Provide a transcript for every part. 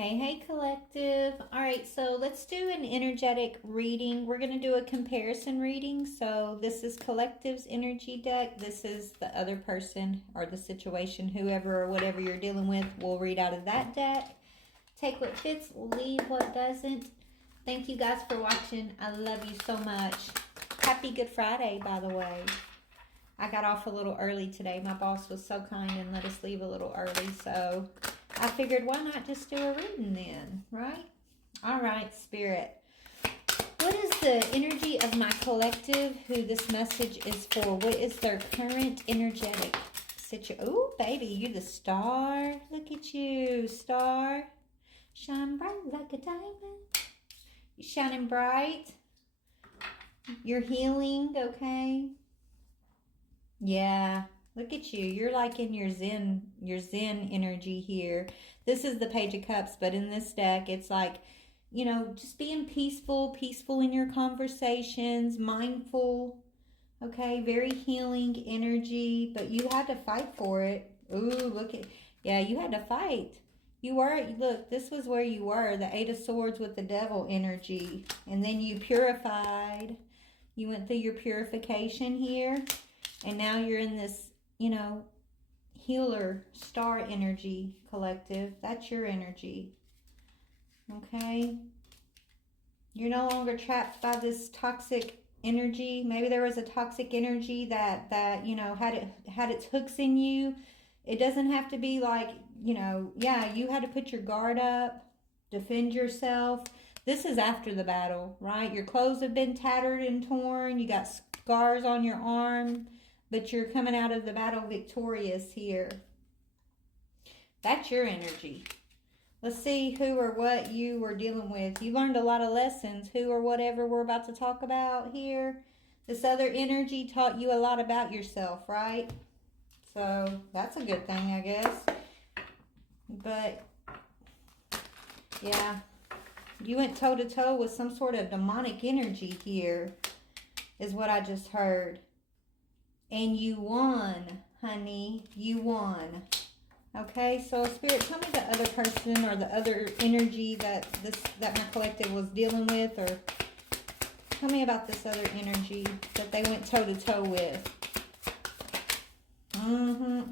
Hey, hey, collective. All right, so let's do an energetic reading. We're going to do a comparison reading. So, this is collective's energy deck. This is the other person or the situation, whoever or whatever you're dealing with. We'll read out of that deck. Take what fits, leave what doesn't. Thank you guys for watching. I love you so much. Happy Good Friday, by the way. I got off a little early today. My boss was so kind and let us leave a little early, so I figured why not just do a reading then, right? All right, Spirit. What is the energy of my collective who this message is for? What is their current energetic situation? Oh, baby, you the star. Look at you, star. Shine bright like a diamond. You're shining bright. You're healing, okay? Yeah, look at you. You're like in your zen energy here. This is the Page of Cups, but in this deck, it's like, you know, just being peaceful in your conversations, mindful, okay? Very healing energy, but you had to fight for it. Ooh, look at, yeah, you had to fight. You were, look, this was where you were, the Eight of Swords with the Devil energy. And then you purified. You went through your purification here. And now you're in this, you know, healer, star energy collective. That's your energy. Okay? You're no longer trapped by this toxic energy. Maybe there was a toxic energy that you know, had its hooks in you. It doesn't have to be like, you know, yeah, you had to put your guard up, defend yourself. This is after the battle, right? Your clothes have been tattered and torn. You got scars on your arm. But you're coming out of the battle victorious here. That's your energy. Let's see who or what you were dealing with. You learned a lot of lessons. Who or whatever we're about to talk about here. This other energy taught you a lot about yourself, right? So that's a good thing, I guess. But, yeah. You went toe-to-toe with some sort of demonic energy here, is what I just heard. And you won, honey. You won. Okay, so Spirit, tell me the other person or the other energy that my collective was dealing with, or tell me about this other energy that they went toe-to-toe with.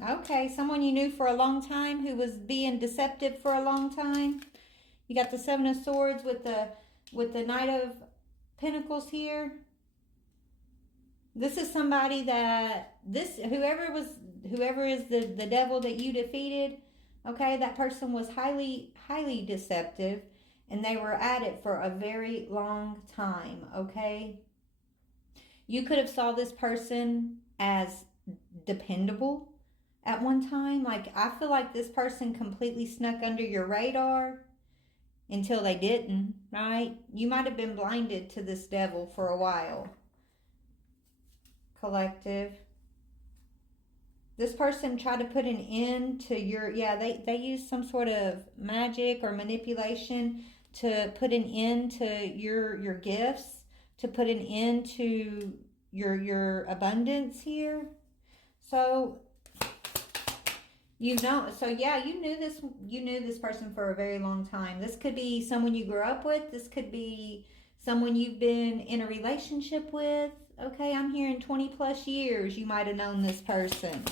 Okay, someone you knew for a long time who was being deceptive for a long time. You got the Seven of Swords with the Knight of Pentacles here. This is somebody that whoever is the devil that you defeated, okay, that person was highly deceptive, and they were at it for a very long time, okay? You could have saw this person as dependable at one time. Like, I feel like this person completely snuck under your radar until they didn't, right? You might have been blinded to this devil for a while. Collective. This person tried to put an end to your, yeah, they used some sort of magic or manipulation to put an end to your gifts, to put an end to your abundance here. So you know, so yeah, you knew this person for a very long time. This could be someone you grew up with. This could be someone you've been in a relationship with. Okay, I'm hearing 20 plus years you might have known this person.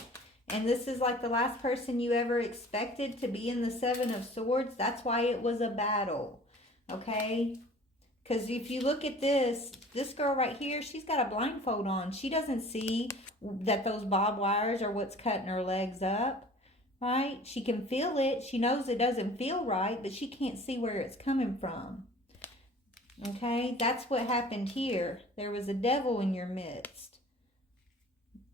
And this is like the last person you ever expected to be in the Seven of Swords. That's why it was a battle. Okay? Because if you look at this girl right here, she's got a blindfold on. She doesn't see that those barbed wires are what's cutting her legs up. Right? She can feel it. She knows it doesn't feel right, but she can't see where it's coming from. Okay, that's what happened here. There was a devil in your midst.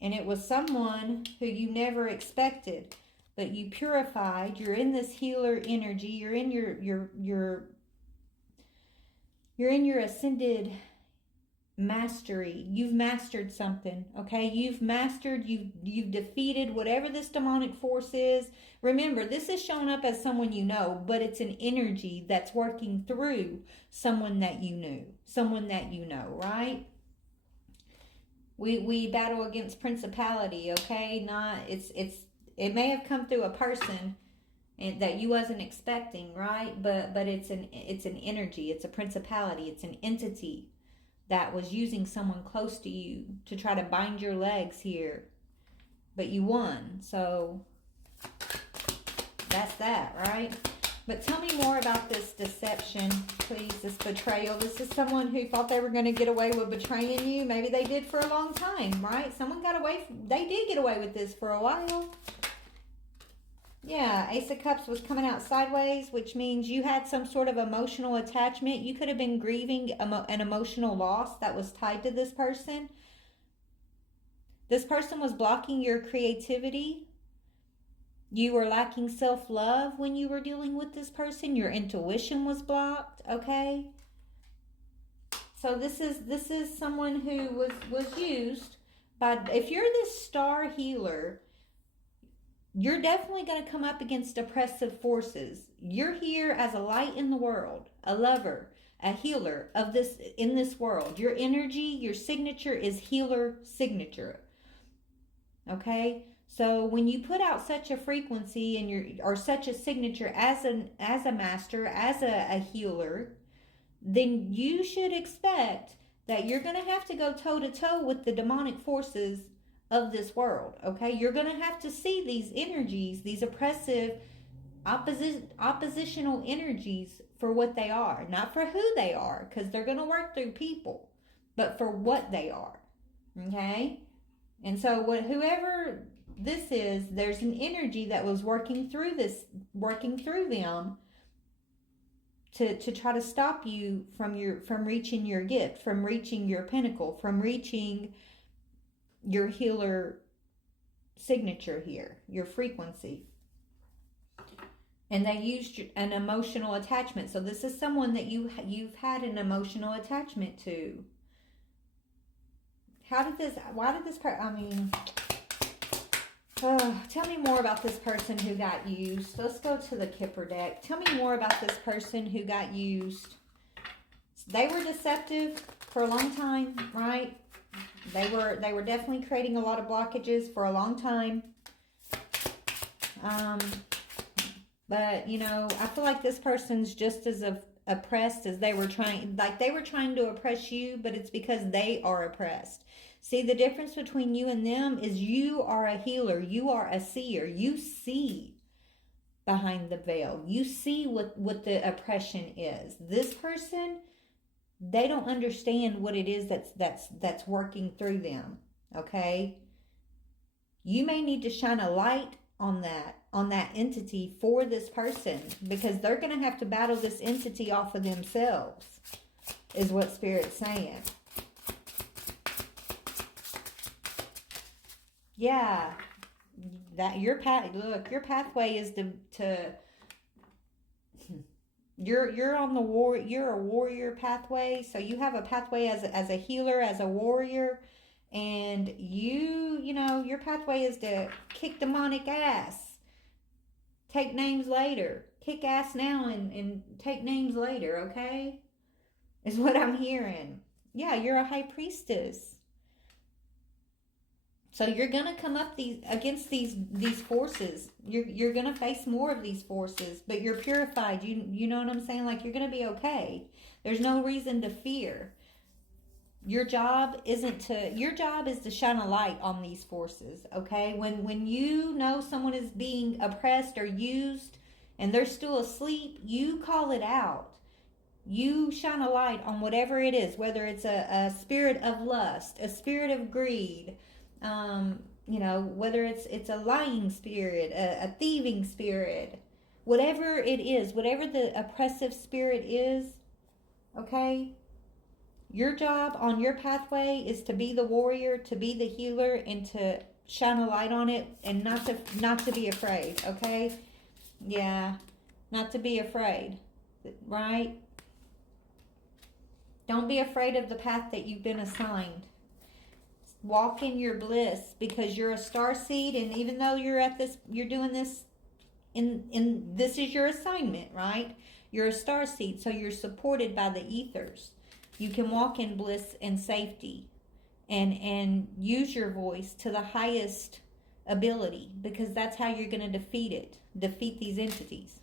And it was someone who you never expected. But you purified. You're in this healer energy. You're in your ascended mastery. You've mastered something. Okay, you've defeated whatever this demonic force is. Remember, this is showing up as someone you know, but it's an energy that's working through someone that you know, right? We battle against principality, okay? It may have come through a person, and that you wasn't expecting, right? But it's an energy, it's a principality, it's an entity that was using someone close to you to try to bind your legs here. But you won. So that's that, right? But tell me more about this deception, please, this betrayal. This is someone who thought they were going to get away with betraying you. Maybe they did for a long time, right? Someone got away, they did get away with this for a while. Yeah, Ace of Cups was coming out sideways, which means you had some sort of emotional attachment. You could have been grieving an emotional loss that was tied to this person. This person was blocking your creativity. You were lacking self-love when you were dealing with this person. Your intuition was blocked, okay? So this is someone who was used by, if you're this star healer, you're definitely going to come up against oppressive forces. You're here as a light in the world, a lover, a healer of this in this world. Your energy, your signature is healer signature. Okay? So when you put out such a frequency and or such a signature as a master, as a healer, then you should expect that you're going to have to go toe to toe with the demonic forces of this world. Okay, you're going to have to see these energies, these oppressive, oppositional energies for what they are, not for who they are, because they're going to work through people, but for what they are. Okay, and so whoever this is, there's an energy that was working through them to try to stop you from reaching your gift, from reaching your pinnacle, from reaching your healer signature here, your frequency. And they used an emotional attachment. So this is someone that you've had an emotional attachment to. Tell me more about this person who got used. Let's go to the Kipper deck. Tell me more about this person who got used. They were deceptive for a long time, right? They were definitely creating a lot of blockages for a long time. But you know, I feel like this person's just as oppressed as they were trying to oppress you, but it's because they are oppressed. See, the difference between you and them is you are a healer. You are a seer. You see behind the veil. You see what the oppression is. This person, they don't understand what it is that's working through them. Okay? You may need to shine a light on that entity for this person, because they're going to have to battle this entity off of themselves, is what Spirit's saying. Yeah, that your pathway is you're on the you're a warrior pathway. So you have a pathway as a healer, as a warrior, and you know, your pathway is to kick demonic ass. Take names later. Kick ass now and take names later, okay? Is what I'm hearing. Yeah, you're a high priestess. So you're going to come up against these forces. You're going to face more of these forces, but you're purified. You know what I'm saying? Like, you're going to be okay. There's no reason to fear. Your job is to shine a light on these forces, okay? When you know someone is being oppressed or used and they're still asleep, you call it out. You shine a light on whatever it is, whether it's a spirit of lust, a spirit of greed, you know, whether it's a lying spirit, a thieving spirit, whatever it is, whatever the oppressive spirit is, okay? Your job on your pathway is to be the warrior, to be the healer, and to shine a light on it, and not to be afraid, okay? Yeah, not to be afraid, right? Don't be afraid of the path that you've been assigned. Walk in your bliss, because you're a star seed, and even though you're doing this this is your assignment, right? You're a star seed, so you're supported by the ethers. You can walk in bliss and safety and use your voice to the highest ability, because that's how you're going to defeat these entities.